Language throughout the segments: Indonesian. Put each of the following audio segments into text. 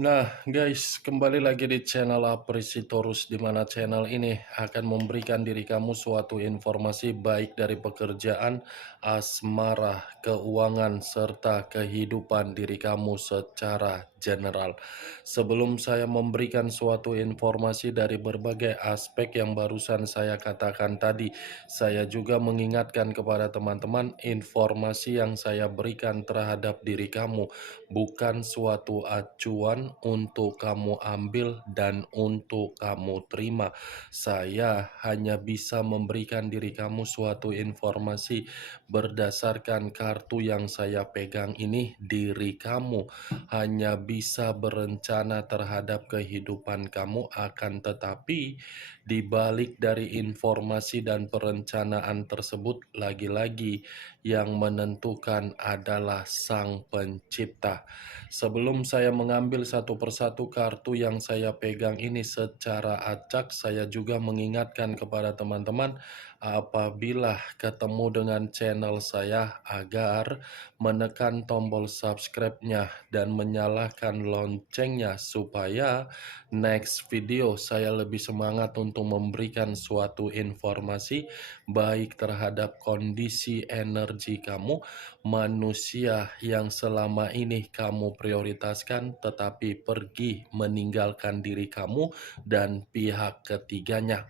Nah, guys, kembali lagi di channel Aprisitorus, di mana channel ini akan memberikan diri kamu suatu informasi baik dari pekerjaan, asmara, keuangan, serta kehidupan diri kamu secara general. Sebelum saya memberikan suatu informasi dari berbagai aspek yang barusan saya katakan tadi, saya juga mengingatkan kepada teman-teman informasi yang saya berikan terhadap diri kamu bukan suatu acuan untuk kamu ambil dan untuk kamu terima. Saya hanya bisa memberikan diri kamu suatu informasi berdasarkan kartu yang saya pegang ini. Diri kamu hanya bisa berencana terhadap kehidupan kamu, akan tetapi di balik dari informasi dan perencanaan tersebut, lagi-lagi yang menentukan adalah Sang Pencipta. Sebelum saya mengambil satu persatu kartu yang saya pegang ini secara acak, saya juga mengingatkan kepada teman-teman apabila ketemu dengan channel saya agar menekan tombol subscribe-nya dan menyalakan loncengnya supaya next video saya lebih semangat untuk memberikan suatu informasi baik terhadap kondisi energi kamu, manusia yang selama ini kamu prioritaskan tetapi pergi meninggalkan diri kamu dan pihak ketiganya.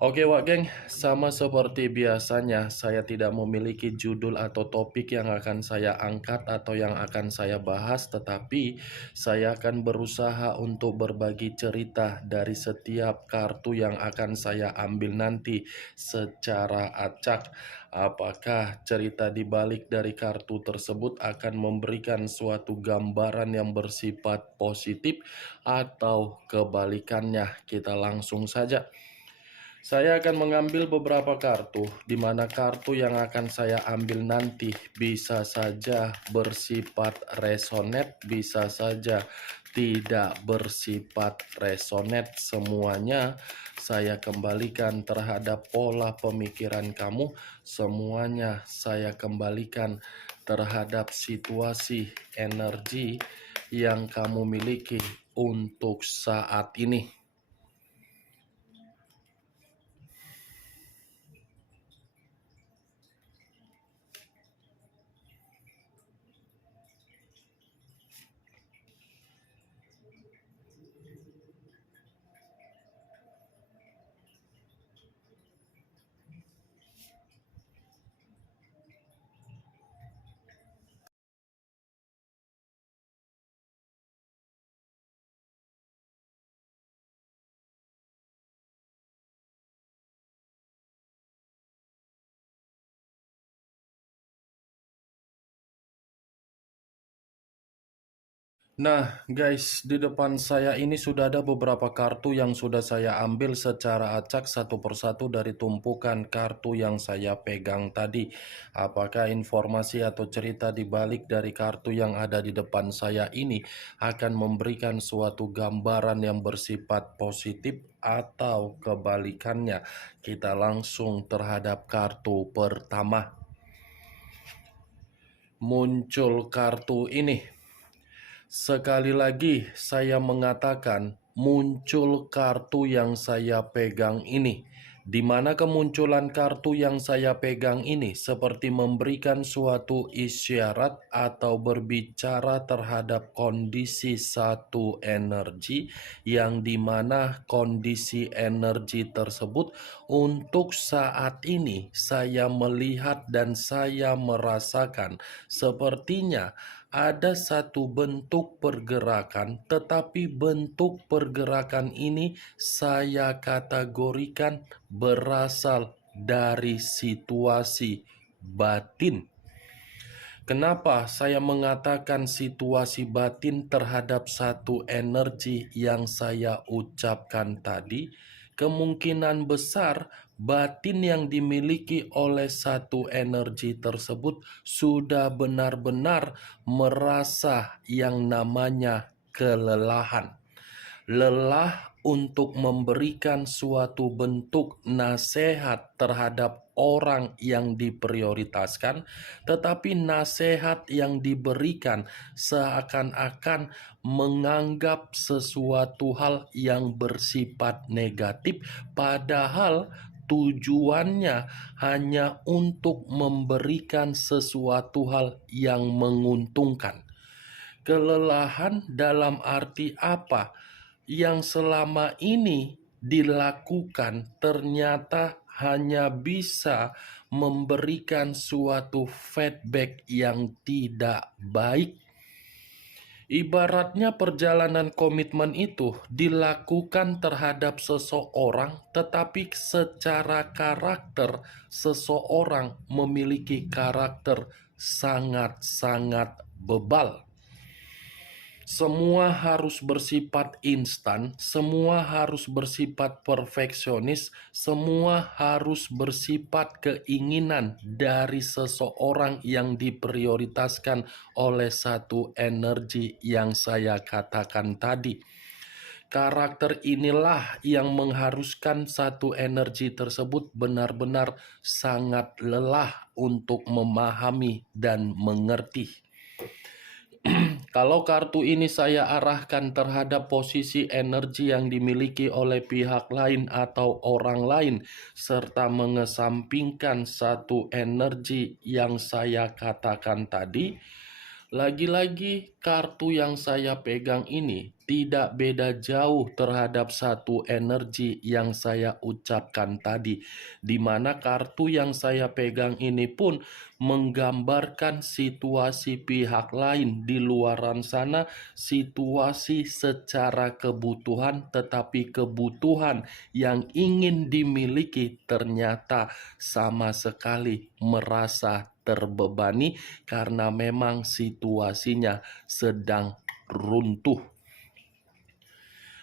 Oke Wak Geng, sama seperti biasanya saya tidak memiliki judul atau topik yang akan saya angkat atau yang akan saya bahas, tetapi saya akan berusaha untuk berbagi cerita dari setiap kartu yang akan saya ambil nanti secara acak. Apakah cerita di balik dari kartu tersebut akan memberikan suatu gambaran yang bersifat positif atau kebalikannya? Kita langsung saja. Saya akan mengambil beberapa kartu, di mana kartu yang akan saya ambil nanti bisa saja bersifat resonate, bisa saja tidak bersifat resonate. Semuanya saya kembalikan terhadap pola pemikiran kamu, semuanya saya kembalikan terhadap situasi energi yang kamu miliki untuk saat ini. Nah, guys, di depan saya ini sudah ada beberapa kartu yang sudah saya ambil secara acak satu persatu dari tumpukan kartu yang saya pegang tadi. Apakah informasi atau cerita di balik dari kartu yang ada di depan saya ini akan memberikan suatu gambaran yang bersifat positif atau kebalikannya? Kita langsung terhadap kartu pertama. Muncul kartu ini. Sekali lagi saya mengatakan muncul kartu yang saya pegang ini. Di mana kemunculan kartu yang saya pegang ini seperti memberikan suatu isyarat atau berbicara terhadap kondisi satu energi yang dimana kondisi energi tersebut untuk saat ini saya melihat dan saya merasakan sepertinya ada satu bentuk pergerakan, tetapi bentuk pergerakan ini saya kategorikan berasal dari situasi batin. Kenapa saya mengatakan situasi batin terhadap satu energi yang saya ucapkan tadi? Kemungkinan besar batin yang dimiliki oleh satu energi tersebut sudah benar-benar merasa yang namanya kelelahan. Lelah untuk memberikan suatu bentuk nasihat terhadap orang yang diprioritaskan, tetapi nasihat yang diberikan seakan-akan menganggap sesuatu hal yang bersifat negatif, padahal tujuannya hanya untuk memberikan sesuatu hal yang menguntungkan. Kelelahan dalam arti apa? Yang selama ini dilakukan ternyata hanya bisa memberikan suatu feedback yang tidak baik. Ibaratnya perjalanan komitmen itu dilakukan terhadap seseorang, tetapi secara karakter seseorang memiliki karakter sangat-sangat bebal. Semua harus bersifat instan, semua harus bersifat perfeksionis, semua harus bersifat keinginan dari seseorang yang diprioritaskan oleh satu energi yang saya katakan tadi. Karakter inilah yang mengharuskan satu energi tersebut benar-benar sangat lelah untuk memahami dan mengerti. Kalau kartu ini saya arahkan terhadap posisi energi yang dimiliki oleh pihak lain atau orang lain, serta mengesampingkan satu energi yang saya katakan tadi, lagi-lagi kartu yang saya pegang ini tidak beda jauh terhadap satu energi yang saya ucapkan tadi, di mana kartu yang saya pegang ini pun menggambarkan situasi pihak lain di luaran sana, situasi secara kebutuhan, tetapi kebutuhan yang ingin dimiliki ternyata sama sekali merasa terbebani karena memang situasinya sedang runtuh.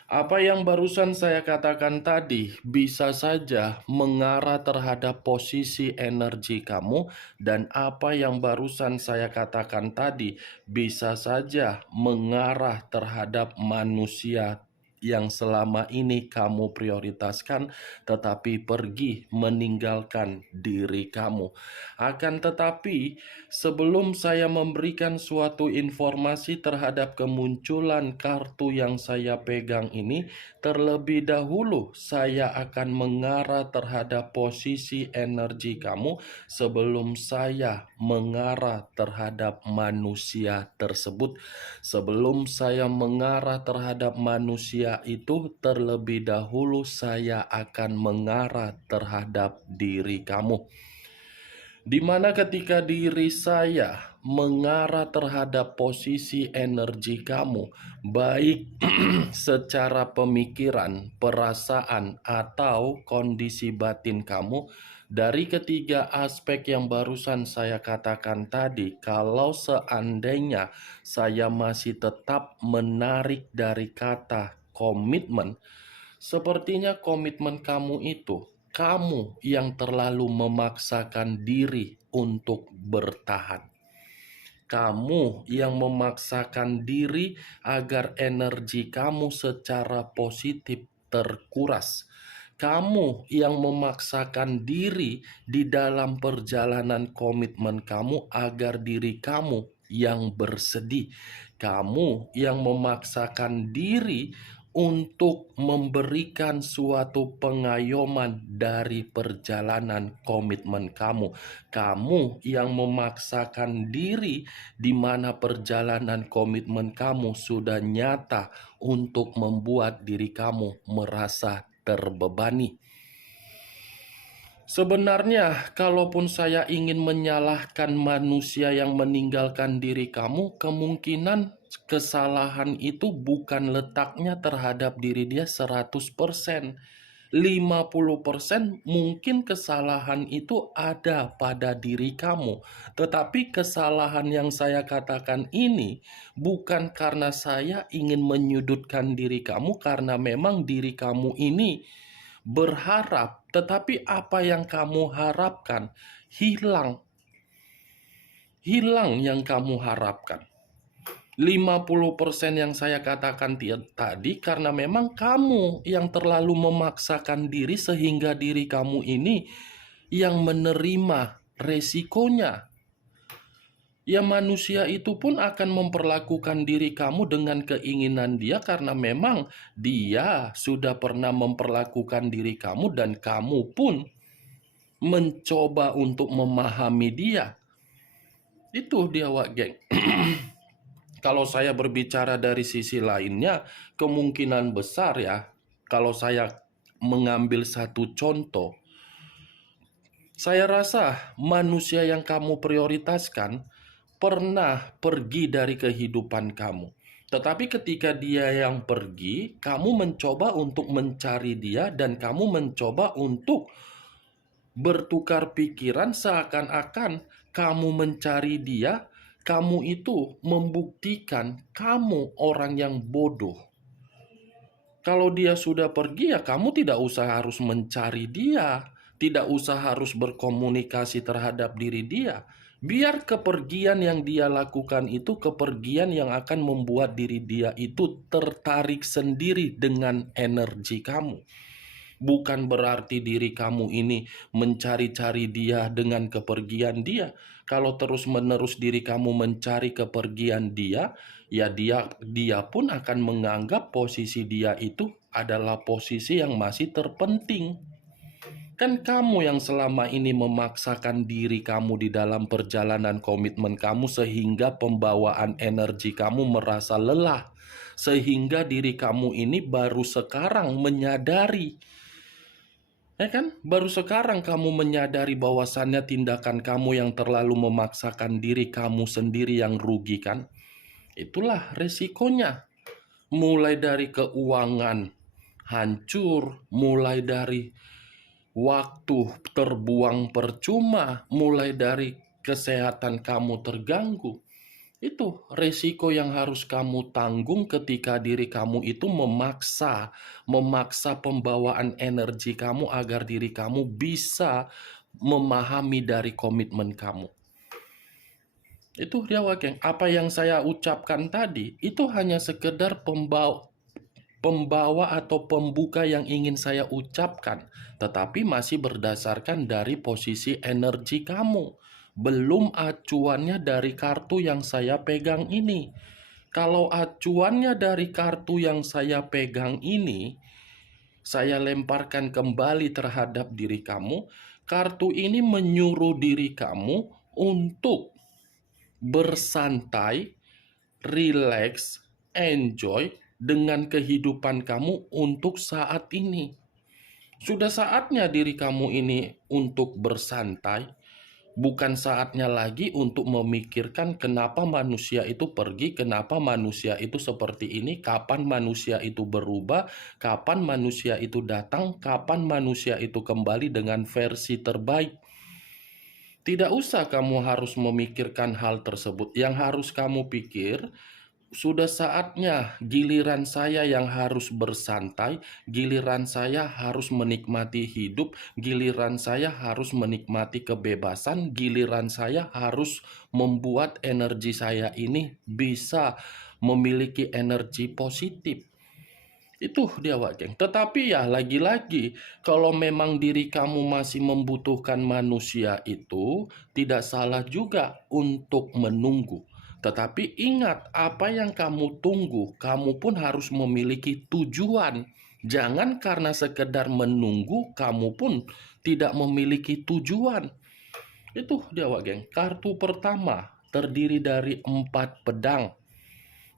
Apa yang barusan saya katakan tadi bisa saja mengarah terhadap posisi energi kamu, dan apa yang barusan saya katakan tadi bisa saja mengarah terhadap manusia yang selama ini kamu prioritaskan, tetapi pergi meninggalkan diri kamu. Akan tetapi, sebelum saya memberikan suatu informasi terhadap kemunculan kartu yang saya pegang ini, terlebih dahulu saya akan mengarah terhadap posisi energi kamu sebelum saya mengarah terhadap manusia tersebut. Sebelum saya mengarah terhadap manusia itu, terlebih dahulu saya akan mengarah terhadap diri kamu. Di mana ketika diri saya mengarah terhadap posisi energi kamu, baik secara pemikiran, perasaan, atau kondisi batin kamu, dari ketiga aspek yang barusan saya katakan tadi, kalau seandainya saya masih tetap menarik dari kata komitmen, sepertinya komitmen kamu itu, kamu yang terlalu memaksakan diri untuk bertahan. Kamu yang memaksakan diri agar energi kamu secara positif terkuras. Kamu yang memaksakan diri di dalam perjalanan komitmen kamu agar diri kamu yang bersedih. Kamu yang memaksakan diri untuk memberikan suatu pengayoman dari perjalanan komitmen kamu. Kamu yang memaksakan diri di mana perjalanan komitmen kamu sudah nyata untuk membuat diri kamu merasa terbebani. Sebenarnya, kalaupun saya ingin menyalahkan manusia yang meninggalkan diri kamu, kemungkinan kesalahan itu bukan letaknya terhadap diri dia 100%. 50% mungkin kesalahan itu ada pada diri kamu. Tetapi kesalahan yang saya katakan ini bukan karena saya ingin menyudutkan diri kamu, karena memang diri kamu ini berharap, tetapi apa yang kamu harapkan hilang. Hilang yang kamu harapkan. 50% yang saya katakan tadi karena memang kamu yang terlalu memaksakan diri sehingga diri kamu ini yang menerima resikonya. Ya manusia itu pun akan memperlakukan diri kamu dengan keinginan dia karena memang dia sudah pernah memperlakukan diri kamu dan kamu pun mencoba untuk memahami dia. Itu dia, Wak Geng. Kalau saya berbicara dari sisi lainnya, kemungkinan besar ya, kalau saya mengambil satu contoh, saya rasa manusia yang kamu prioritaskan pernah pergi dari kehidupan kamu. Tetapi ketika dia yang pergi, kamu mencoba untuk mencari dia dan kamu mencoba untuk bertukar pikiran seakan-akan kamu mencari dia, kamu itu membuktikan kamu orang yang bodoh. Kalau dia sudah pergi ya kamu tidak usah harus mencari dia, tidak usah harus berkomunikasi terhadap diri dia. Biar kepergian yang dia lakukan itu kepergian yang akan membuat diri dia itu tertarik sendiri dengan energi kamu. Bukan berarti diri kamu ini mencari-cari dia dengan kepergian dia. Kalau terus-menerus diri kamu mencari kepergian dia, ya dia pun akan menganggap posisi dia itu adalah posisi yang masih terpenting. Kan kamu yang selama ini memaksakan diri kamu di dalam perjalanan komitmen kamu sehingga pembawaan energi kamu merasa lelah. Sehingga diri kamu ini baru sekarang menyadari. Ya kan? Baru sekarang kamu menyadari bahwasannya tindakan kamu yang terlalu memaksakan diri kamu sendiri yang rugi kan? Itulah resikonya. Mulai dari keuangan hancur, mulai dari waktu terbuang percuma, mulai dari kesehatan kamu terganggu. Itu resiko yang harus kamu tanggung ketika diri kamu itu memaksa pembawaan energi kamu agar diri kamu bisa memahami dari komitmen kamu. Itu dia, Wakeng. Apa yang saya ucapkan tadi itu hanya sekedar pembawa atau pembuka yang ingin saya ucapkan, tetapi masih berdasarkan dari posisi energi kamu. Belum acuannya dari kartu yang saya pegang ini. Kalau acuannya dari kartu yang saya pegang ini, saya lemparkan kembali terhadap diri kamu. Kartu ini menyuruh diri kamu untuk bersantai, relax, enjoy dengan kehidupan kamu untuk saat ini. Sudah saatnya diri kamu ini untuk bersantai, bukan saatnya lagi untuk memikirkan kenapa manusia itu pergi, kenapa manusia itu seperti ini, kapan manusia itu berubah, kapan manusia itu datang, kapan manusia itu kembali dengan versi terbaik. Tidak usah kamu harus memikirkan hal tersebut. Yang harus kamu pikir, sudah saatnya giliran saya yang harus bersantai, giliran saya harus menikmati hidup, giliran saya harus menikmati kebebasan, giliran saya harus membuat energi saya ini bisa memiliki energi positif. Itu dia, Wak Geng. Tetapi ya lagi-lagi, kalau memang diri kamu masih membutuhkan manusia itu, tidak salah juga untuk menunggu. Tetapi ingat, apa yang kamu tunggu, kamu pun harus memiliki tujuan. Jangan karena sekedar menunggu, kamu pun tidak memiliki tujuan. Itu dia, Wak Geng. Kartu pertama terdiri dari 4 pedang.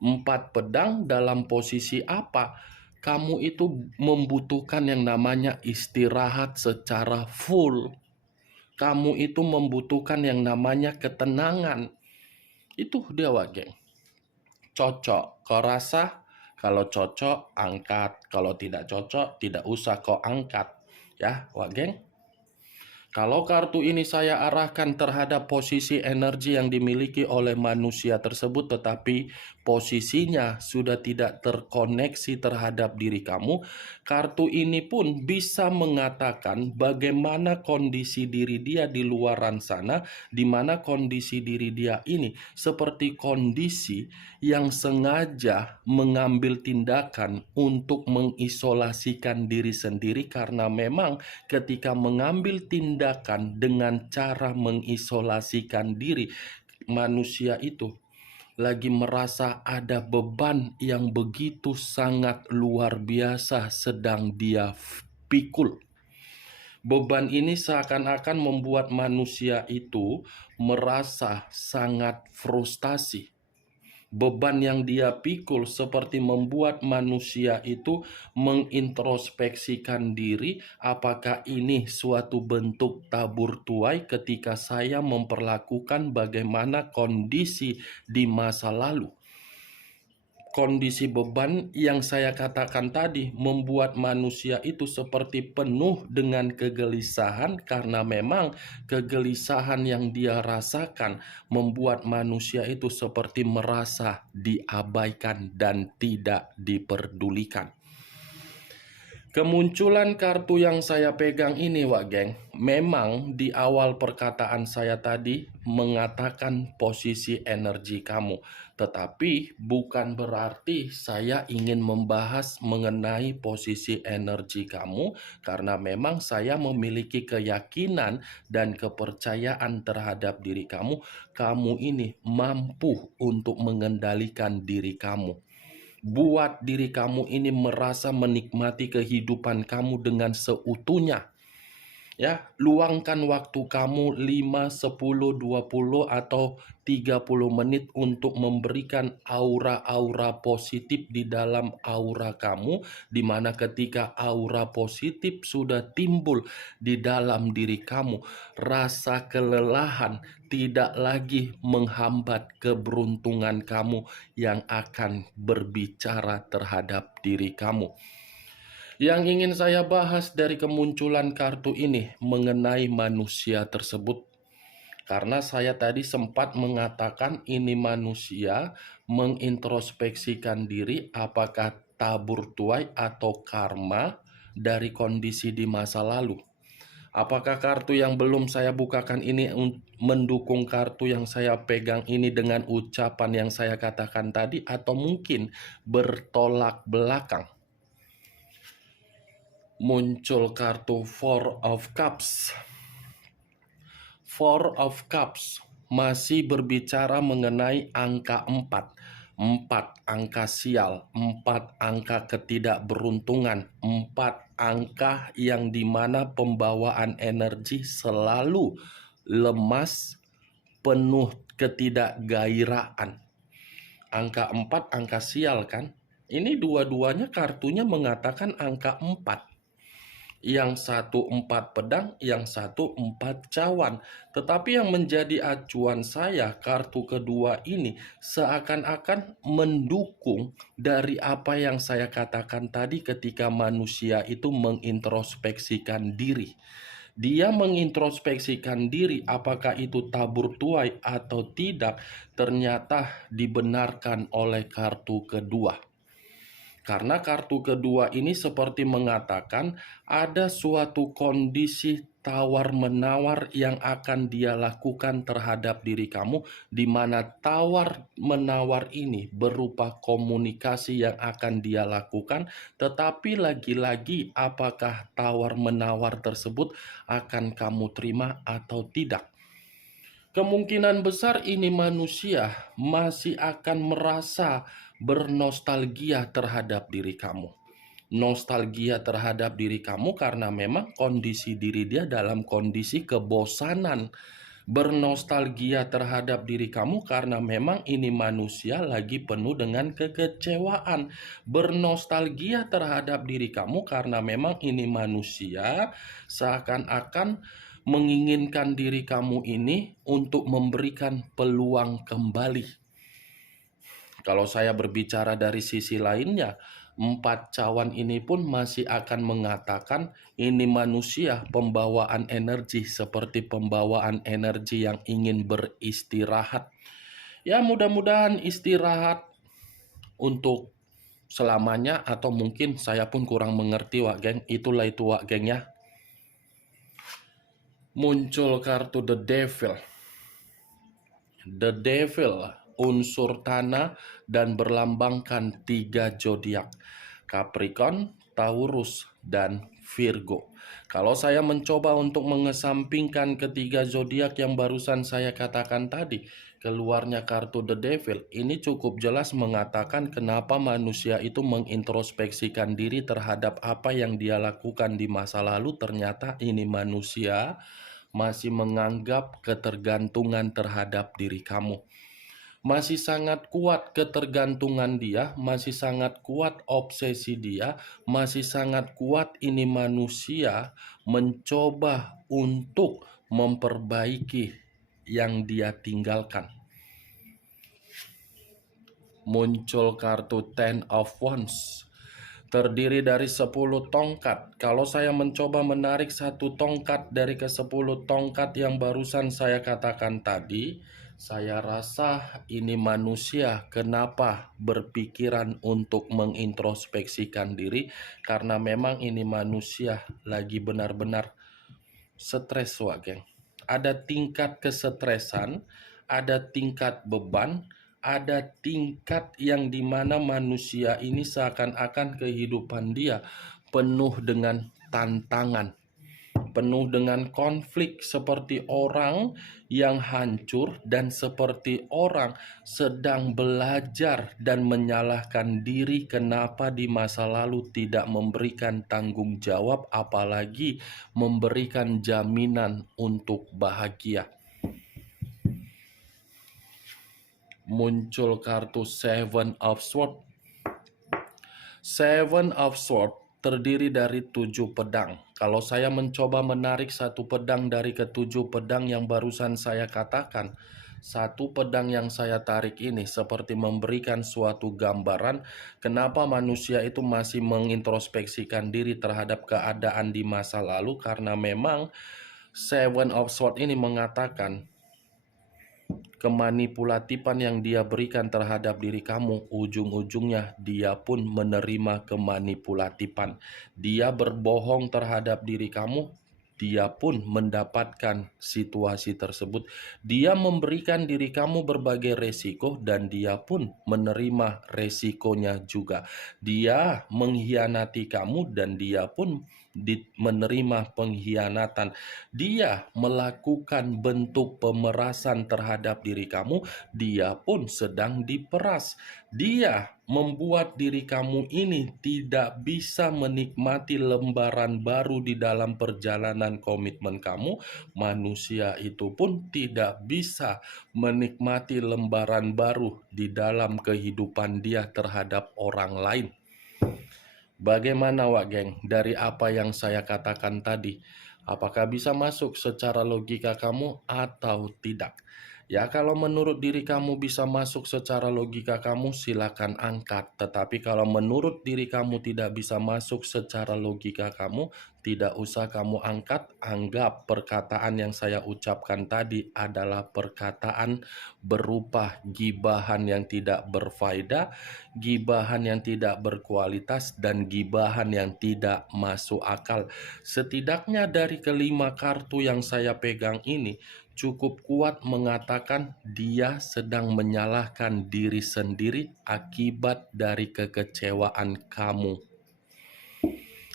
4 pedang dalam posisi apa? Kamu itu membutuhkan yang namanya istirahat secara full. Kamu itu membutuhkan yang namanya ketenangan. Itu dia, Wak Geng. Cocok, kau rasa? Kalau cocok, angkat. Kalau tidak cocok, tidak usah kau angkat. Ya, Wak Geng. Kalau kartu ini saya arahkan terhadap posisi energi yang dimiliki oleh manusia tersebut, tetapi posisinya sudah tidak terkoneksi terhadap diri kamu, kartu ini pun bisa mengatakan bagaimana kondisi diri dia di luaran sana, di mana kondisi diri dia ini seperti kondisi yang sengaja mengambil tindakan untuk mengisolasikan diri sendiri, karena memang ketika mengambil tindakan dengan cara mengisolasikan diri, manusia itu lagi merasa ada beban yang begitu sangat luar biasa sedang dia pikul. Beban ini seakan-akan membuat manusia itu merasa sangat frustasi. Beban yang dia pikul seperti membuat manusia itu mengintrospeksikan diri, apakah ini suatu bentuk tabur tuai ketika saya memperlakukan bagaimana kondisi di masa lalu. Kondisi beban yang saya katakan tadi membuat manusia itu seperti penuh dengan kegelisahan, karena memang kegelisahan yang dia rasakan membuat manusia itu seperti merasa diabaikan dan tidak diperdulikan. Kemunculan kartu yang saya pegang ini, Wak Geng, memang di awal perkataan saya tadi mengatakan posisi energi kamu. Tetapi bukan berarti saya ingin membahas mengenai posisi energi kamu, karena memang saya memiliki keyakinan dan kepercayaan terhadap diri kamu. Kamu ini mampu untuk mengendalikan diri kamu. Buat diri kamu ini merasa menikmati kehidupan kamu dengan seutuhnya. Ya, luangkan waktu kamu 5, 10, 20 atau 30 menit untuk memberikan aura-aura positif di dalam aura kamu, di mana ketika aura positif sudah timbul di dalam diri kamu, rasa kelelahan tidak lagi menghambat keberuntungan kamu yang akan berbicara terhadap diri kamu. Yang ingin saya bahas dari kemunculan kartu ini mengenai manusia tersebut. Karena saya tadi sempat mengatakan ini manusia mengintrospeksikan diri apakah tabur tuai atau karma dari kondisi di masa lalu. Apakah kartu yang belum saya bukakan ini mendukung kartu yang saya pegang ini dengan ucapan yang saya katakan tadi, atau mungkin bertolak belakang? Muncul kartu Four of Cups. Four of Cups masih berbicara mengenai angka 4. 4 angka sial, 4 angka ketidakberuntungan, 4 angka yang dimana pembawaan energi selalu lemas, penuh ketidakgairaan. Angka 4 angka sial kan? Ini dua-duanya kartunya mengatakan angka 4. Yang satu 4 pedang, yang satu 4 cawan. Tetapi yang menjadi acuan saya, kartu kedua ini seakan-akan mendukung dari apa yang saya katakan tadi ketika manusia itu mengintrospeksikan diri. Dia mengintrospeksikan diri apakah itu tabur tuai atau tidak, ternyata dibenarkan oleh kartu kedua. Karena kartu kedua ini seperti mengatakan ada suatu kondisi tawar-menawar yang akan dia lakukan terhadap diri kamu, di mana tawar-menawar ini berupa komunikasi yang akan dia lakukan, tetapi lagi-lagi apakah tawar-menawar tersebut akan kamu terima atau tidak. Kemungkinan besar ini manusia masih akan merasa bernostalgia terhadap diri kamu. Nostalgia terhadap diri kamu karena memang kondisi diri dia dalam kondisi kebosanan. Bernostalgia terhadap diri kamu karena memang ini manusia lagi penuh dengan kekecewaan. Bernostalgia terhadap diri kamu karena memang ini manusia seakan-akan menginginkan diri kamu ini untuk memberikan peluang kembali. Kalau saya berbicara dari sisi lainnya, Empat cawan ini pun masih akan mengatakan ini manusia pembawaan energi seperti pembawaan energi yang ingin beristirahat. Ya mudah-mudahan istirahat untuk selamanya, atau mungkin saya pun kurang mengerti Wak Geng. Itulah itu Wak Geng ya. Muncul kartu The Devil. The Devil unsur tanah dan berlambangkan 3 zodiak, Capricorn, Taurus, dan Virgo. Kalau saya mencoba untuk mengesampingkan ketiga zodiak yang barusan saya katakan tadi, keluarnya kartu The Devil, ini cukup jelas mengatakan kenapa manusia itu mengintrospeksikan diri terhadap apa yang dia lakukan di masa lalu. Ternyata ini manusia masih menganggap ketergantungan terhadap diri kamu. Masih sangat kuat ketergantungan dia, masih sangat kuat obsesi dia, masih sangat kuat ini manusia mencoba untuk memperbaiki yang dia tinggalkan. Muncul kartu Ten of Wands. Terdiri dari 10 tongkat. Kalau saya mencoba menarik satu tongkat dari ke-10 tongkat yang barusan saya katakan tadi, saya rasa ini manusia kenapa berpikiran untuk mengintrospeksikan diri, karena memang ini manusia lagi benar-benar stres Wak Geng. Ada tingkat kesetresan, ada tingkat beban, ada tingkat yang dimana manusia ini seakan-akan kehidupan dia penuh dengan tantangan, penuh dengan konflik, seperti orang yang hancur dan seperti orang sedang belajar dan menyalahkan diri kenapa di masa lalu tidak memberikan tanggung jawab, apalagi memberikan jaminan untuk bahagia. Muncul kartu Seven of Swords. Seven of Swords terdiri dari 7 pedang. Kalau saya mencoba menarik satu pedang dari ke-7 pedang yang barusan saya katakan, satu pedang yang saya tarik ini seperti memberikan suatu gambaran kenapa manusia itu masih mengintrospeksikan diri terhadap keadaan di masa lalu, karena memang Seven of Swords ini mengatakan kemanipulatifan yang dia berikan terhadap diri kamu, ujung-ujungnya dia pun menerima kemanipulatifan. Dia berbohong terhadap diri kamu, dia pun mendapatkan situasi tersebut. Dia memberikan diri kamu berbagai resiko dan dia pun menerima resikonya juga. Dia mengkhianati kamu dan dia pun menerima pengkhianatan. Dia melakukan bentuk pemerasan terhadap diri kamu, dia pun sedang diperas. Dia membuat diri kamu ini tidak bisa menikmati lembaran baru di dalam perjalanan komitmen kamu. Manusia itu pun tidak bisa menikmati lembaran baru di dalam kehidupan dia terhadap orang lain. Bagaimana Wak Geng dari apa yang saya katakan tadi? Apakah bisa masuk secara logika kamu atau tidak? Ya, kalau menurut diri kamu bisa masuk secara logika kamu, silakan angkat. Tetapi kalau menurut diri kamu tidak bisa masuk secara logika kamu, tidak usah kamu angkat. Anggap perkataan yang saya ucapkan tadi adalah perkataan berupa gibahan yang tidak berfaedah, gibahan yang tidak berkualitas, dan gibahan yang tidak masuk akal. Setidaknya dari kelima kartu yang saya pegang ini cukup kuat mengatakan dia sedang menyalahkan diri sendiri akibat dari kekecewaan kamu.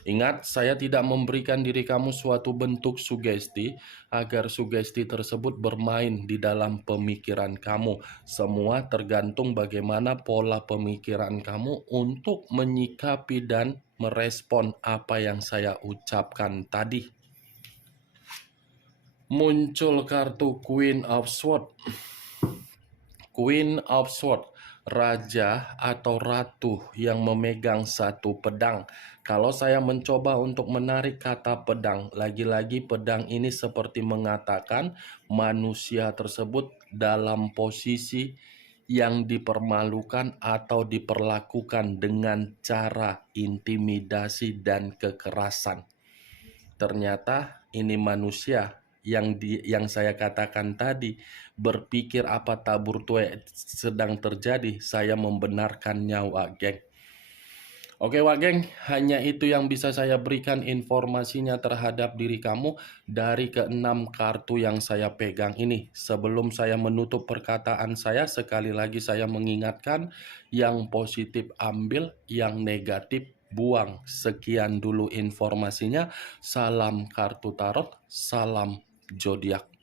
Ingat, saya tidak memberikan diri kamu suatu bentuk sugesti agar sugesti tersebut bermain di dalam pemikiran kamu. Semua tergantung bagaimana pola pemikiran kamu untuk menyikapi dan merespon apa yang saya ucapkan tadi. Muncul kartu Queen of Swords. Queen of Swords, raja atau ratu yang memegang satu pedang. Kalau saya mencoba untuk menarik kata pedang, lagi-lagi pedang ini seperti mengatakan manusia tersebut dalam posisi yang dipermalukan atau diperlakukan dengan cara intimidasi dan kekerasan. Ternyata ini manusia yang saya katakan tadi, berpikir apa tabur tueh sedang terjadi, saya membenarkannya, Wak Geng. Oke, Wak Geng, hanya itu yang bisa saya berikan informasinya terhadap diri kamu dari keenam kartu yang saya pegang ini. Sebelum saya menutup perkataan saya, sekali lagi saya mengingatkan, yang positif ambil, yang negatif buang. Sekian dulu informasinya. Salam kartu tarot, salam zodiak.